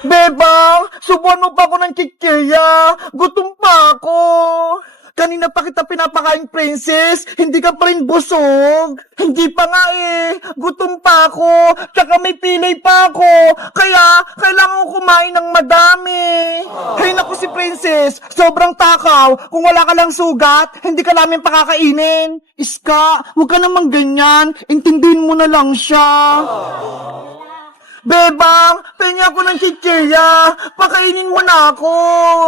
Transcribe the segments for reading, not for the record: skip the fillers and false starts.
Bebang, subuan mo pa ako ng chichirya. Gutom pa ako. Kanina pa kita pinapakain, princess. Hindi ka pa rin busog. Hindi pa nga eh. Gutom pa ako. Tsaka may pilay pa ako. Kaya, kailangan ko kumain ng madami. Hay naku si princess. Sobrang takaw. Kung wala ka lang sugat, hindi ka namin pakakainin. Iska, huwag ka namang ganyan. Intindihin mo na lang siya. Bebang, pengi ako ng chichirya. Pakainin mo na ako.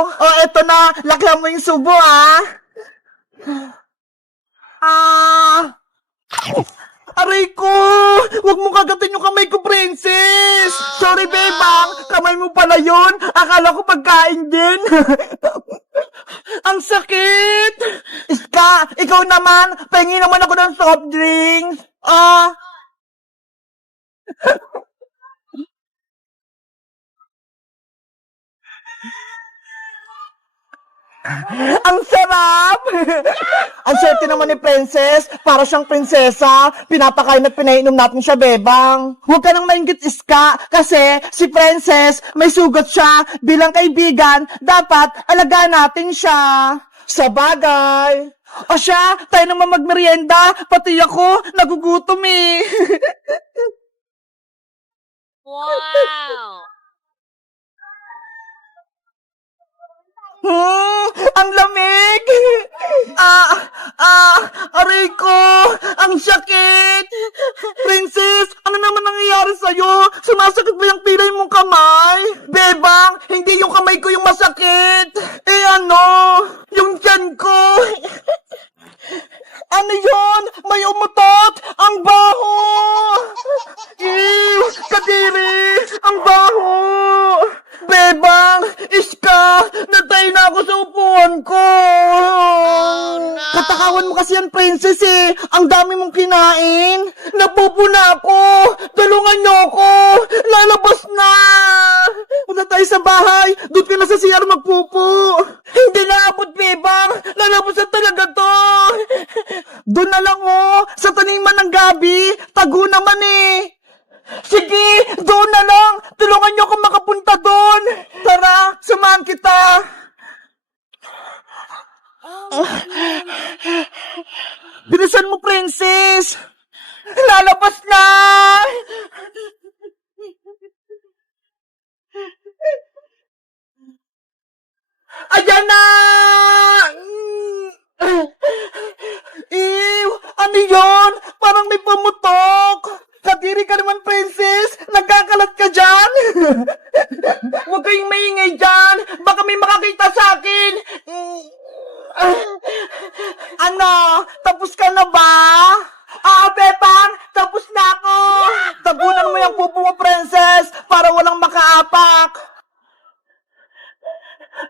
O, eto na. Lakihan mo yung subo, ah. Aray ko! Huwag mo kagatin yung kamay ko, princess! Sorry, Bebang. Kamay mo pala yun. Akala ko pagkain din. Ang sakit! Iska, ikaw naman. Pengi naman ako ng soft drinks. Ang sarap! Ang swerte naman ni Princess. Para siyang prinsesa. Pinapakain at pinainom natin siya, Bebang. Huwag ka nang mainggit, Iska. Kasi si Princess, may sugat siya. Bilang kaibigan, dapat alagaan natin siya. Sa bagay. O siya, tayo naman magmerienda. Pati ako, nagugutom eh. Wow! Ang lamig! Aray ko! Ang sakit! Princess, ano naman nangyayari sa'yo? Sumasakit ba yung pilay mong kamay? Bebang, hindi yung kamay ko yung masakit! Eh ano? Yung tiyan ko! Ano yun? May umutot! Ang baho! Ew! Kadiri! Ang baho! Bebang! Iska! Natay na ako sa upuan ko! Katakawan mo kasi yan, princess eh! Ang dami mong kinain! Napupo na ako! Tulungan niyo ako! Lalabas na! Punta tayo sa bahay! Doon ka na sa CR magpupo! Hindi na abot, Bebang! Lalabas na talaga to! Doon na lang oh! Sa taniman ng gabi! Tago naman eh! Sige! Doon na lang! Tulungan niyo akong makapunta doon! Tara! Samahan kita! Bilisan mo, princess! Lalabas na! Ayan na! Ew! Ano yun? Parang may pumutok! Kadiri ka naman, princess! Nagkakalat ka dyan! Huwag kayong maingay dyan! Baka may makakita sa akin! Ano? Tapos ka na ba? Bebang! Tapos na ako! Tagunan mo yung pupo mo, princess! Para walang makaapak!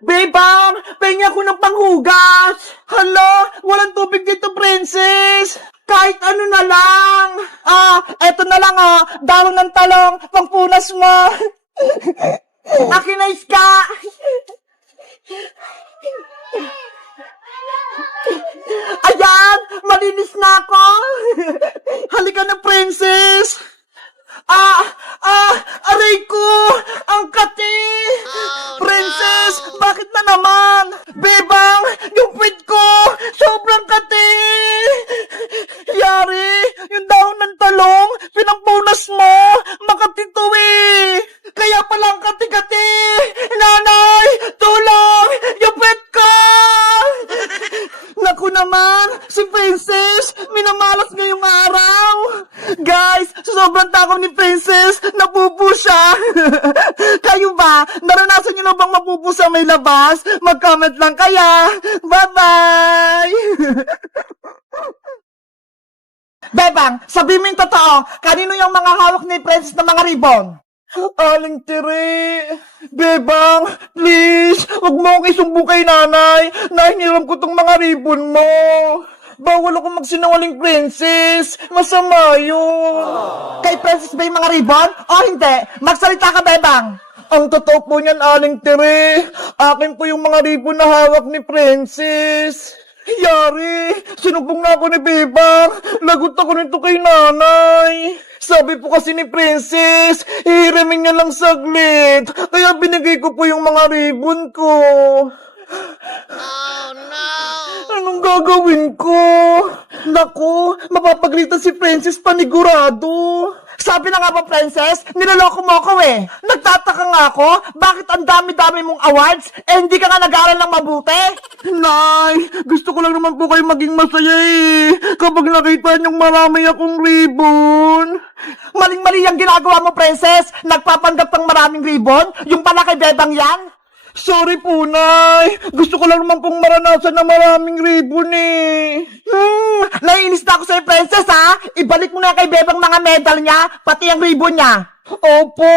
Bebang! Pengi ako ng panghugas! Hala! Walang tubig dito, princess! Kahit ano na lang! Eto na lang Dahon ng talong! Pangpunas mo! Akin na, Iska! Ayan! Malinis na ako! Halika na, princess! Aray ko! Ang kati! Princess! Bakit na naman? Bebang! Yung pit ko! Sobrang kati! Yari! Yung dahon ng talong! Pinampunas mo! Makati to eh! Kaya palang kati-kati! Nanay! Tulong! Yung pit ko! Naku naman! Si Princess! Minamalas ngayong araw! Guys! Sobrang takaw ni Princess! Napupo siya! Kayo ba? Naranasan niyo na bang mapupo sa may labas? Mag-comment lang kaya! Bye-bye! Bebang, sabi mo yung totoo, kanino yung mga hawak ni Princess na mga ribbon? Aling tiri! Bebang, please! Huwag mo akong isumbong kay nanay! Nahingiram ko tong mga ribbon mo! Bawal ako magsinungaling, princess! Masama yun! Kay Princess ba yung mga ribbon? O hindi? Magsalita ka, Bebang! Ang totoo po niyan, Aling Tiri! Akin po yung mga ribbon na hawak ni Princess! Yari, sinubong na ako ni Bebang. Lagot ako nito kay nanay. Sabi po kasi ni Princess, ihiramin niya lang saglit. Kaya binigay ko po yung mga ribbon ko. Oh no! Anong gagawin ko? Naku, mapapagalitan si Princess panigurado. Sabi na nga ba, Princess, niloloko mo ako eh. Nagtataka nga ako, bakit ang dami-dami mong awards, hindi ka nga nag-aaral ng mabuti? Nay, gusto ko lang naman po kayo maging masaya eh. Kapag nakita niyong marami akong ribbon. Maling-mali ang ginagawa mo, Princess. Nagpapanggap ng maraming ribbon, yung pala kay Bebang yan. Sorry po, Nay. Gusto ko lang naman pong maranasan na maraming ribbon eh. Naiinis na ako sa'yo, Princess, ha? Ibalik mo na kay Bebang mga medal niya, pati ang ribbon niya. Opo.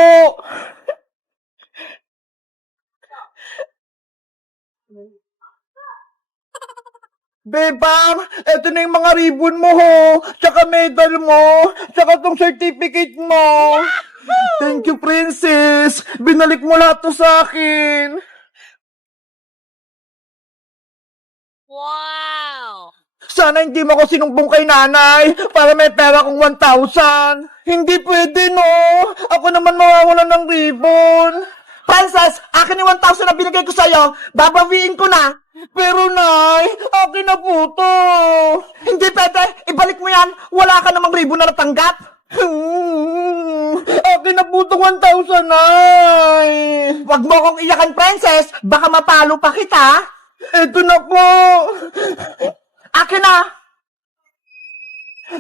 Bebang, eto na yung mga ribbon mo, ho. Tsaka medal mo. Tsaka tong certificate mo. Thank you, Princess. Binalik mo lahat to sa akin. Wow! Sana hindi mo ako sinumbong kay nanay para may pera kong 1,000. Hindi pwede, no? Ako naman mawawalan ng ribbon. Princess, akin yung 1,000 na binigay ko sa'yo. Babawiin ko na. Pero, Nay, akin na po to. Hindi pwede. Ibalik mo yan. Wala ka namang ribbon na natanggap. Akin na po itong 1,000, Nay. Huwag mo akong iyakan, Princess. Baka mapalo pa kita. Eto na po. Akin na.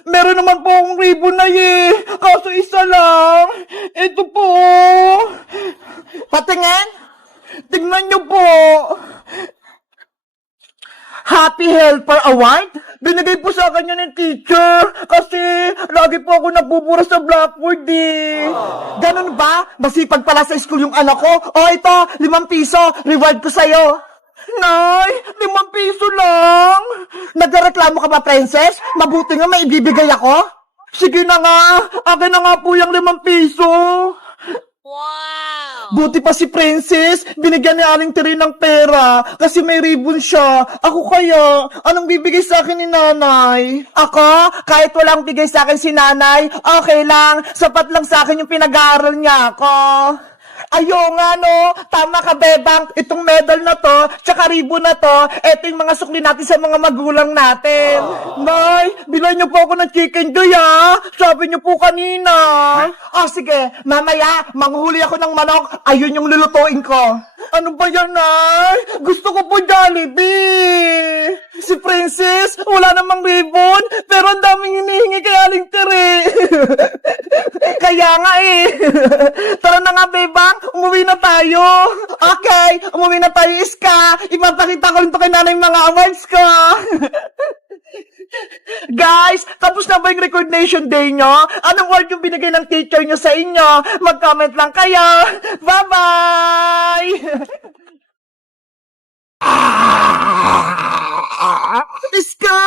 Meron naman po akong ribbon na eh. Kaso isa lang. Ito po. Patingin. Tingnan niyo po. Happy Helper Award? Binigay po sa akin yan ng teacher kasi lagi po ako nabubura sa blackboard eh. Ganun ba? Masipag pala sa school yung anak ko. O ito, 5 piso. Reward ko sa'yo. Nay, 5 piso lang. Nagreklamo ka ba, Princess? Mabuti nga may ibibigay ako. Sige na nga. Akin na nga po yung 5 piso. Wow! Buti pa si Princess, binigyan ni Aling Terry ng pera kasi may ribbon siya. Ako kaya, anong bibigay sa akin ni nanay? Ako, kahit walang bigay sa akin si nanay, okay lang, sapat lang sa akin yung pinag-aaral niya ako. Ayo nga no, tama ka Bebang, itong medal na to, tsaka ribbon na to, eto yung mga sukli natin sa mga magulang natin. Nay, bilay niyo po ako ng chicken joy ha, sabi niyo po kanina. Sige, mamaya, manghuli ako ng manok, ayun yung lulutuin ko. Ano ba yan, Nay? Gusto ko po Jollibee. Si Princess, wala namang ribbon, pero ang daming hinihingi kay Aling Tere. Kaya nga eh. Tara na nga, Bebang, umuwi na tayo. Okay, umuwi na tayo, Iska. Ipapakita ko rin to kay nanay mga awards ko. Guys, tapos na ba yung recognition day nyo? Anong award yung binigay ng teacher nyo sa inyo? Mag-comment lang kayo. Bye-bye! Iska!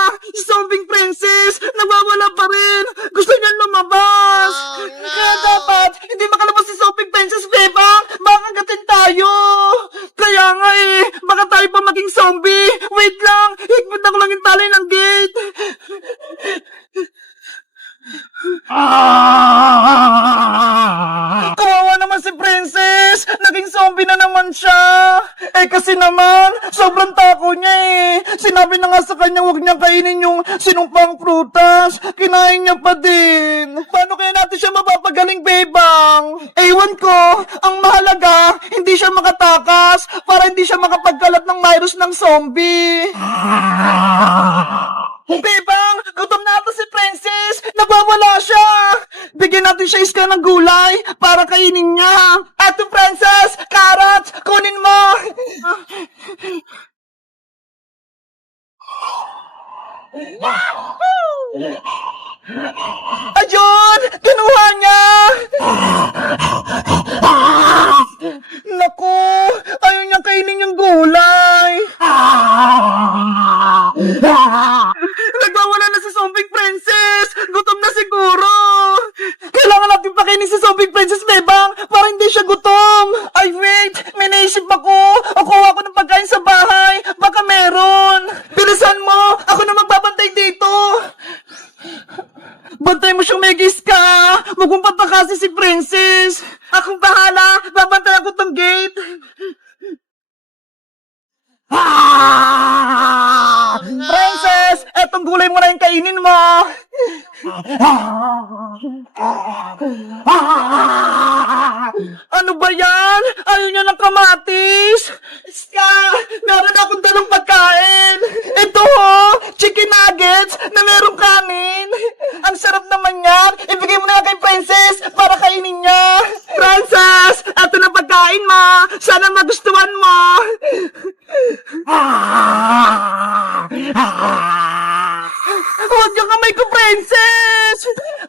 Zombing Princess! Nawawala pa rin! Gusto niyan lumabas! Oh, no. Kaya dapat, hindi makalabas si Zombing Princess, Beba! Baka gatin tayo! Kaya nga eh, baka tayo pa maging zombie! Wait lang! Higpit ako lang yung tali ng gate! Kawawa naman si Princess! Naging zombie na naman siya! Kasi naman, sobrang tako niya eh! Sinabi na nga sa kanya huwag niyang kainin yung sinumpang prutas! Kinain niya pa din! Paano kaya natin siya mapapagaling, Bebang? Ewan ko! Ang mahalaga, hindi siya makatakas para hindi siya makapagkalat ng virus ng zombie! Bebang, gutom na ito si Princess! Nagwawala siya! Bigyan natin siya iska ng gulay para kainin niya! Eto, Princess! Carrots! Kunin mo! Ayun! Kinuha niya! Naku! Ayaw niya kainin yung gulay! Nagwawala na si Zombing Princess! Gutom na siguro! Kailangan natin pakainin si Zombing Princess, Bebang, para hindi siya gutom! Ay, wait! May naisip ako! Kuha ako ng pagkain sa bahay! Baka meron! Bilisan mo! si Princess! Akong bahala! Babantayan ko tong gate! Ah! Oh, no. Princess! Etong gulay mo na yung kainin mo! Ano ba yan? Ayaw niyo ng kamatis? Iska! Meron akong dalong pagkain! Ito ho! Chicken nuggets na merong kanin! Ang sarap naman yan! Ibigay mo na lang kay Princess para kainin niya! Princess! Ito na pagkain mo! Sana magustuhan mo! Huwag yung kamay ko, Princess!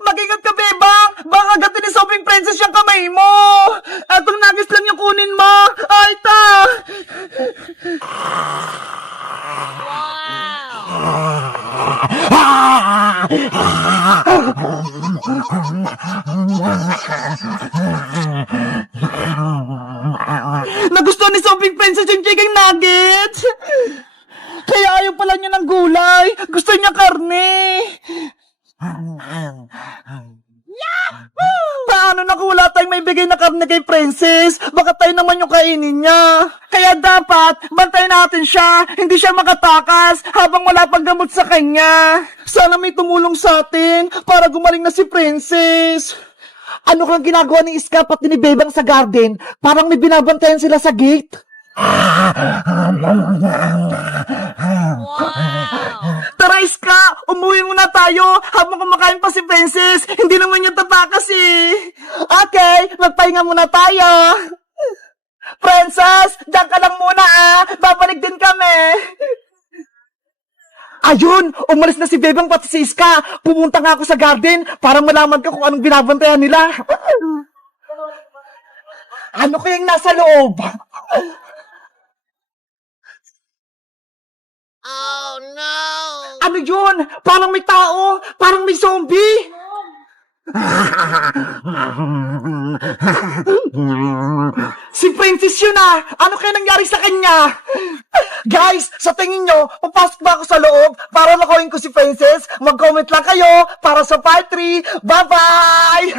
Mag-ingat ka, Bebang! Baka gatin ni Sobrang Princess yung kamay mo! Atong nagis lang yung kunin mo! Ay, ta! Wow. Nagustuhan ni Sobrang Princess yung chicken nuggets! Kaya ayaw pala niya ng gulay! Gusto niya karne! Paano na kung wala tayong may bigay na karne kay Princess? Baka tayo naman yung kainin niya. Kaya dapat, bantayan natin siya. Hindi siya makatakas habang wala pang gamot sa kanya. Sana may tumulong sa atin para gumaling na si Princess. Ano kang ginagawa ni Iska pati ni Bebang sa garden? Parang may binabantayan sila sa gate. Wow. Tara, Iska! Umuwi muna tayo habang kumakain pa si Princess. Hindi naman niya tatakas eh. Okay, magpahinga muna tayo. Princess, diyan ka lang muna ah. Babalik din kami. Ayun! Umalis na si Bebang pati si Iska. Pumunta nga ako sa garden para malaman ko kung anong binabantayan nila. Ano kayang nasa loob? Oh no. Ano yun? Parang may tao! Parang may zombie! Si Princess yun ah! Ano kaya nangyari sa kanya? Guys, sa tingin nyo, papasok ba ako sa loob para makuhin ko si Princess? Mag-comment lang kayo para sa part 3. Bye-bye!